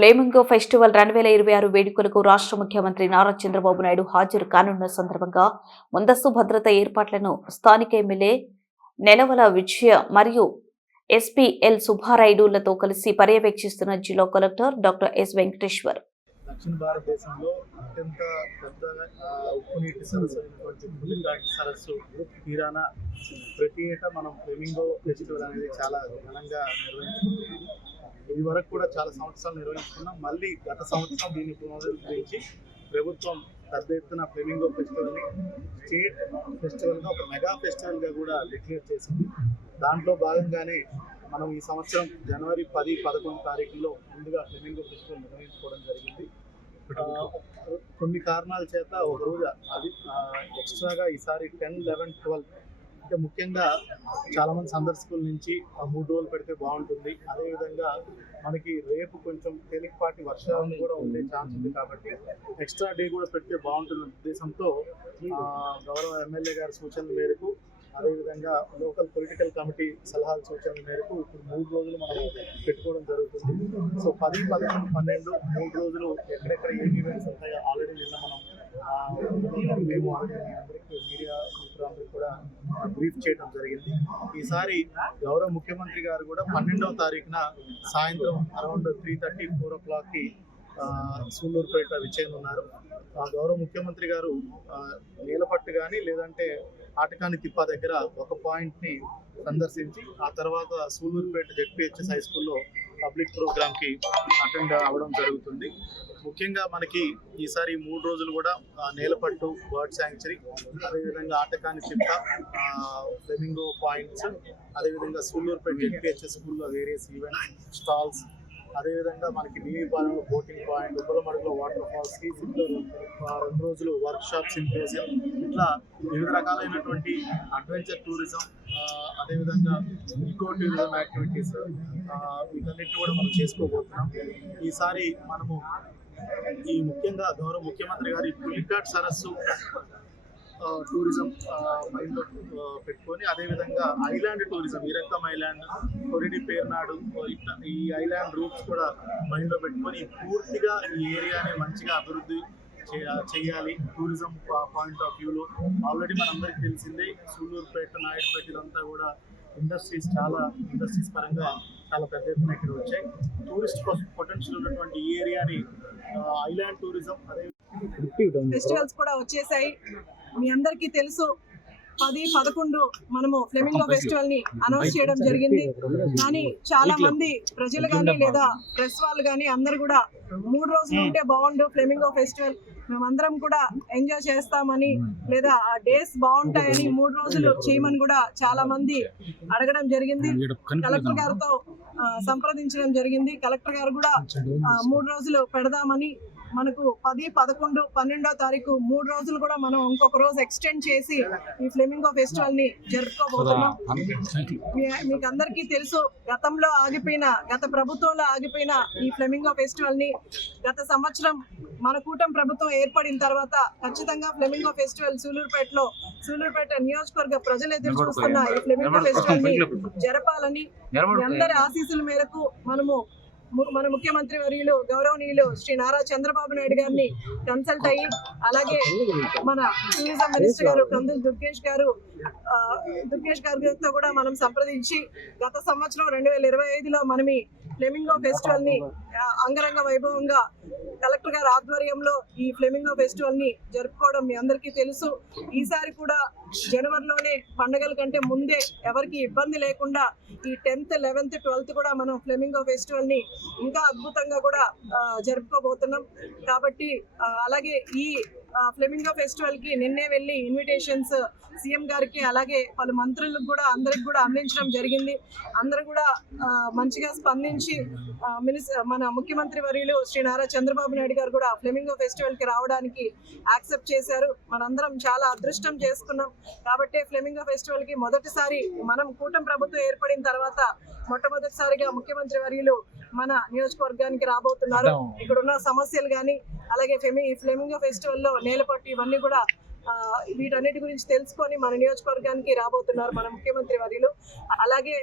Flamingo festival 2026 వేడుకలకు రాష్ట్ర ముఖ్యమంత్రి నారా చంద్రబాబు నాయుడు హాజరు కానున్న సందర్భంగా ముందస్తు భద్రతా ఏర్పాట్లను స్థానిక ఎమ్మెల్యే నెలవల విజయ మరియు ఎస్పీ ఎల్ సుబ్బారాయుడులతో కలిసి పర్యవేక్షిస్తున్న జిల్లా కలెక్టర్ డాక్టర్ ఎస్ వెంకటేశ్వర్. దక్షిణ భారతదేశంలో అత్యంత పెద్ద ఉప్పునీటి సరస్సు అయినటువంటి పులిఘాట్ సరస్సు తీరాన ప్రతి ఏటా మనం ఫ్లేమింగో ఫెస్టివల్ అనేది చాలా ఘనంగా నిర్వహించుకుంటున్నాం. ఇది వరకు కూడా చాలా సంవత్సరాలు నిర్వహించుకున్నాం. మళ్ళీ గత సంవత్సరం దీన్ని పునరుద్ధరించి ప్రభుత్వం పెద్ద ఎత్తున ఫ్లేమింగో ఫెస్టివల్ని స్టేట్ ఫెస్టివల్గా ఒక మెగా ఫెస్టివల్గా కూడా డిక్లేర్ చేసింది. దాంట్లో భాగంగానే మనం ఈ సంవత్సరం జనవరి 10-11 తారీఖుల్లో ముందుగా ఫ్లేమింగో ఫెస్టివల్ నిర్వహించుకోవడం జరిగింది. కొన్ని కారణాల చేత ఒక రోజు అది ఎక్స్ట్రాగా ఈసారి 10, 11, 12 అంటే ముఖ్యంగా చాలామంది సందర్శకుల నుంచి 3 రోజులు పెడితే బాగుంటుంది. అదేవిధంగా మనకి రేపు కొంచెం తేలికపాటి వర్షాలను కూడా ఉండే ఛాన్స్ ఉంది కాబట్టి ఎక్స్ట్రా డే కూడా పెడితే బాగుంటుంది ఉద్దేశంతో గౌరవ ఎమ్మెల్యే గారి సూచనల మేరకు అదేవిధంగా లోకల్ పొలిటికల్ కమిటీ సలహాల సూచనల మేరకు ఇప్పుడు 3 రోజులు మనం పెట్టుకోవడం జరుగుతుంది. సో 10, 11, 12 3 రోజులు ఎక్కడెక్కడ ఏం ఈవెంట్స్ ఉంటాయో ఆల్రెడీ నిన్న మనం మేము అందరికీ మీడియా మిత్రులందరికీ కూడా బ్రీఫ్ చేయడం జరిగింది. ఈసారి గౌరవ ముఖ్యమంత్రి గారు కూడా 12వ తారీఖున సాయంత్రం అరౌండ్ 3:30, 4 o'clockకి సూళ్ళూరుపేట విచ్చేయనున్నారు. గౌరవ ముఖ్యమంత్రి గారు నీలపట్టు కానీ లేదంటే ఆటకాని తిప్ప దగ్గర ఒక పాయింట్ని సందర్శించి ఆ తర్వాత సూళ్ళూరుపేట జెడ్పీహెచ్ఎస్ హై స్కూల్లో పబ్లిక్ ప్రోగ్రామ్కి అటెండ్ అవ్వడం జరుగుతుంది. ముఖ్యంగా మనకి ఈసారి 3 రోజులు కూడా నేలపట్టు బర్డ్ శాంక్చురీ, అదేవిధంగా ఆటకాని తిప్ప, ఫ్లెమింగో పాయింట్స్, అదేవిధంగా సూళ్ళూరుపేట జెడ్పీహెచ్ఎస్ స్కూల్లో వేరియస్ ఈవెంట్స్, స్టాల్స్, అదేవిధంగా మనకి నీలిపాలెంలో బోటింగ్ పాయింట్, ఉబ్బలమడుగులో వాటర్ ఫాల్స్, శ్రీశైలంలో 2 రోజులు వర్క్ షాప్, సింపోజియం, ఇట్లా వివిధ రకాలైనటువంటి అడ్వెంచర్ టూరిజం, అదేవిధంగా ఈకో టూరిజం యాక్టివిటీస్ వీటన్నిటిని కూడా మనం చేసుకోబోతున్నాం. ఈసారి మనము ఈ ముఖ్యంగా గౌరవ ముఖ్యమంత్రి గారు ఈ పులిఘాట్ సరస్సు టూరిజం మైండ్లో పెట్టుకొని అదేవిధంగా ఐలాండ్ టూరిజం, ఇరక్కం ఐలాండ్, కొరిడి పేర్నాడు, ఈ ఐలాండ్ రూట్స్ కూడా మైండ్లో పెట్టుకొని పూర్తిగా ఈ ఏరియాని మంచిగా అభివృద్ధి చేయాలి. టూరిజం పాయింట్ ఆఫ్ వ్యూలో ఆల్రెడీ మనందరికీ తెలిసిందే సూళ్ళూరుపేట, నాయుడుపేట ఇదంతా కూడా ఇండస్ట్రీస్ పరంగా చాలా పెద్ద ఎత్తున ఇక్కడ వచ్చాయి. టూరిస్ట్ పొటెన్షియల్ ఉన్నటువంటి ఈ ఏరియాని ఐలాండ్ టూరిజం అదే ఫెస్టివల్స్ కూడా వచ్చేసాయి. మీ అందరికీ తెలుసు 10, 11 మనము ఫ్లెమింగో ఫెస్టివల్ ని అనౌన్స్ చేయడం జరిగింది. కానీ చాలా మంది ప్రజలు కానీ లేదా ప్రెస్ వాళ్ళు కానీ అందరు కూడా 3 రోజులు ఉంటే బాగుండు ఫ్లెమింగో ఫెస్టివల్, మేమందరం కూడా ఎంజాయ్ చేస్తామని లేదా ఆ డేస్ బాగుంటాయని 3 రోజులు చేయమని కూడా చాలా మంది అడగడం జరిగింది. కలెక్టర్ గారితో సంప్రదించడం జరిగింది. కలెక్టర్ గారు కూడా 3 రోజులు పెడదామని, మనకు 10, 11, 12వ తారీఖు 3 రోజులు కూడా మనం ఇంకొక రోజు ఎక్స్టెండ్ చేసి ఈ ఫ్లెమింగో ఫెస్టివల్ ని జరుపుకోబోతున్నాం. మీకు అందరికీ తెలుసు గత ప్రభుత్వంలో ఆగిపోయిన ఈ ఫ్లెమింగో ఫెస్టివల్ ని గత సంవత్సరం మన కూటమి ప్రభుత్వం ఏర్పడిన తర్వాత ఖచ్చితంగా ఫ్లెమింగో ఫెస్టివల్ సూళ్ళూరుపేట నియోజకవర్గ ప్రజలు ఎదురు చూస్తున్న ఈ ఫ్లెమింగో ఫెస్టివల్ ని జరపాలని అందరి ఆశీస్సుల మేరకు మన ముఖ్యమంత్రి వర్యులు గౌరవనీయులు శ్రీ నారా చంద్రబాబు నాయుడు గారిని కన్సల్ట్ అయ్యి, అలాగే మన టూరిజం మినిస్టర్ గారు కందుల దుర్గేష్ గారితో కూడా మనం సంప్రదించి గత సంవత్సరం 2025లో మనం ఈ ఫ్లెమింగో ఫెస్టివల్ ని అంగరంగ వైభవంగా కలెక్టర్ గారి ఆధ్వర్యంలో ఈ ఫ్లెమింగో ఫెస్టివల్ ని జరుపుకోవడం మీ అందరికీ తెలుసు. ఈసారి కూడా జనవరిలోనే పండుగల కంటే ముందే ఎవరికి ఇబ్బంది లేకుండా ఈ 10th, 11th, 12th కూడా మనం ఫ్లెమింగో ఫెస్టివల్ ని ఇంకా అద్భుతంగా కూడా జరుపుకోబోతున్నాం. కాబట్టి అలాగే ఈ ఫ్లెమింగో ఫెస్టివల్ కి నిన్నే వెళ్ళి ఇన్విటేషన్స్ సీఎం గారికి అలాగే పలు మంత్రులకు కూడా అందరికి కూడా అందించడం జరిగింది. అందరూ కూడా మంచిగా స్పందించి మన ముఖ్యమంత్రి వర్యులు శ్రీ నారా చంద్రబాబు నాయుడు గారు కూడా ఫ్లెమింగో ఫెస్టివల్ కి రావడానికి యాక్సెప్ట్ చేశారు. మనందరం చాలా అదృష్టం చేసుకున్నాం. కాబట్టి ఫ్లెమింగో ఫెస్టివల్ కి మొదటిసారి మనం కూటమి ప్రభుత్వం ఏర్పడిన తర్వాత మొట్టమొదటిసారిగా ముఖ్యమంత్రి వర్యులు మన నియోజకవర్గానికి రాబోతున్నారు. ఇక్కడ ఉన్న సమస్యలు కానీ అలాగే ఫ్లెమింగో ఫెస్టివల్లో నేలపట్టు ఇవన్నీ కూడా వీటన్నిటి గురించి తెలుసుకొని మన నియోజకవర్గానికి రాబోతున్నారు మన ముఖ్యమంత్రి వర్యులు. అలాగే